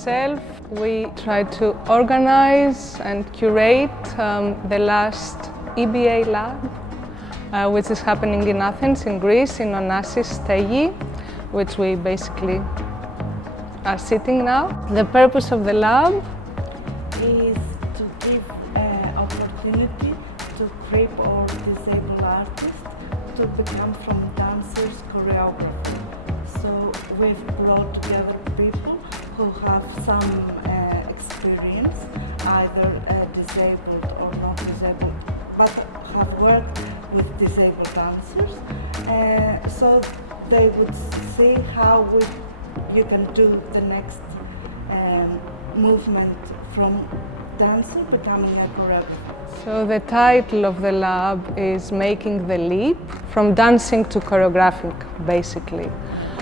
itself, we try to organize and curate the last EBA lab, which is happening in Athens, in Greece, in Onassis Stegi, which we basically are sitting now. The purpose of the lab is to give opportunity to crippled or disabled artists to become from dancers choreographer. So we've brought together people who have some experience, either disabled or not disabled, but have worked with disabled dancers, so they would see how you can do the next movement from dancer becoming a choreographer. So the title of the lab is Making the Leap, from dancing to choreographing, basically. Yes.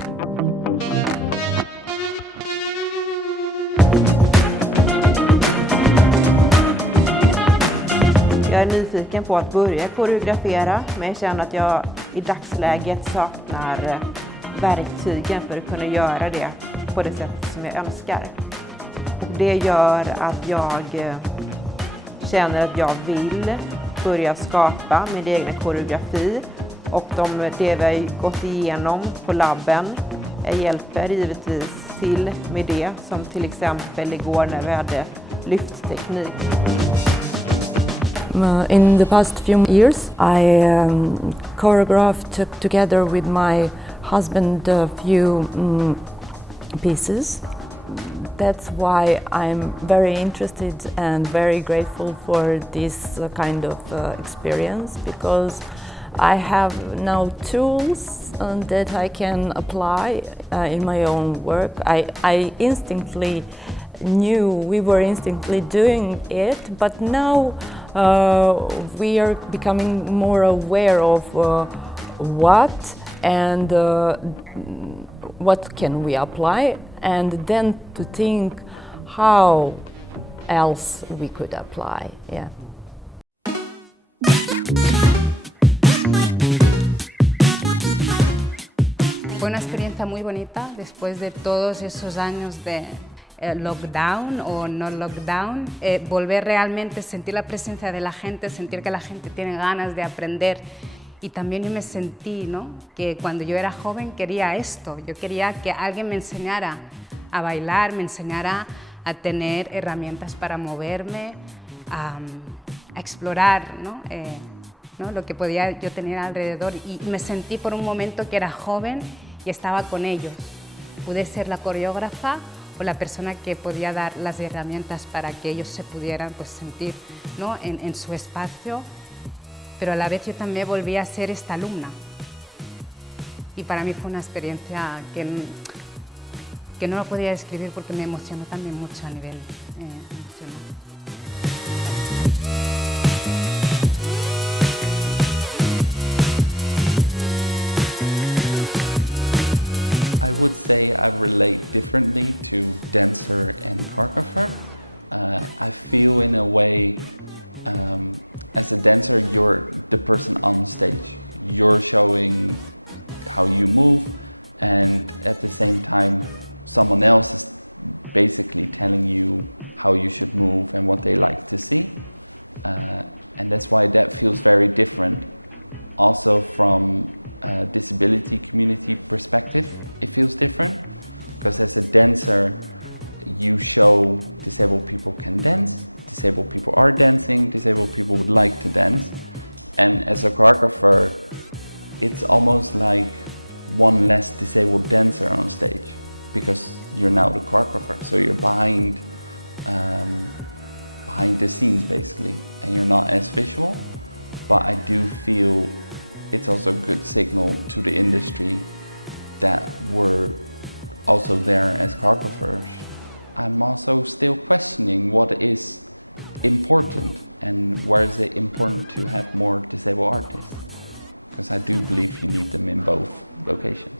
Jag är nyfiken på att börja koreografera, men jag känner att jag i dagsläget saknar verktygen för att kunna göra det på det sätt som jag önskar. Och det gör att jag känner att jag vill börja skapa min egen koreografi, och det vi har gått igenom på labben hjälper givetvis till med det, som till exempel igår när vi hade lyftteknik. In the past few years, I choreographed together with my husband a few pieces. That's why I'm very interested and very grateful for this kind of experience, because I have now tools that I can apply in my own work. I instinctively knew we were instinctively doing it, but now we are becoming more aware of what and what can we apply, and then to think how else we could apply. Yeah. Fue una experiencia muy bonita después de todos esos años de lockdown o no lockdown, volver realmente a sentir la presencia de la gente, sentir que la gente tiene ganas de aprender. Y también yo me sentí, ¿no?, que cuando yo era joven quería esto, yo quería que alguien me enseñara a bailar, me enseñara a tener herramientas para moverme, a explorar, ¿no? Lo que podía yo tener alrededor, y me sentí por un momento que era joven y estaba con ellos. Pude ser la coreógrafa o la persona que podía dar las herramientas para que ellos se pudieran, pues, sentir, ¿no?, en su espacio, pero a la vez yo también volví a ser esta alumna. Y para mí fue una experiencia que no lo podía describir porque me emocionó también mucho a nivel emocional. I would say I relate differently to dancer and choreographer. I feel in a way, as a dancer, you're the person on stage. You're showing how you move, and at the same time, someone else is basically telling you how you should move and what they like to see. And that's why that feels very different. Also from a disability community perspective, it feels different, because as a dancer, you show disabled people can dance, disabled people are dancing, disabled people would like to dance. And as a choreographer, it's almost like one less disabled dancer on stage, because you're now the choreographer. So you're behind the scenes basically, and you're not as visual. But I do feel it's also a good signal to the industry that we're also there as choreographers. I'm also still questioning what is important and where is it important to have more disabled artists, because I do believe you need them in both locations.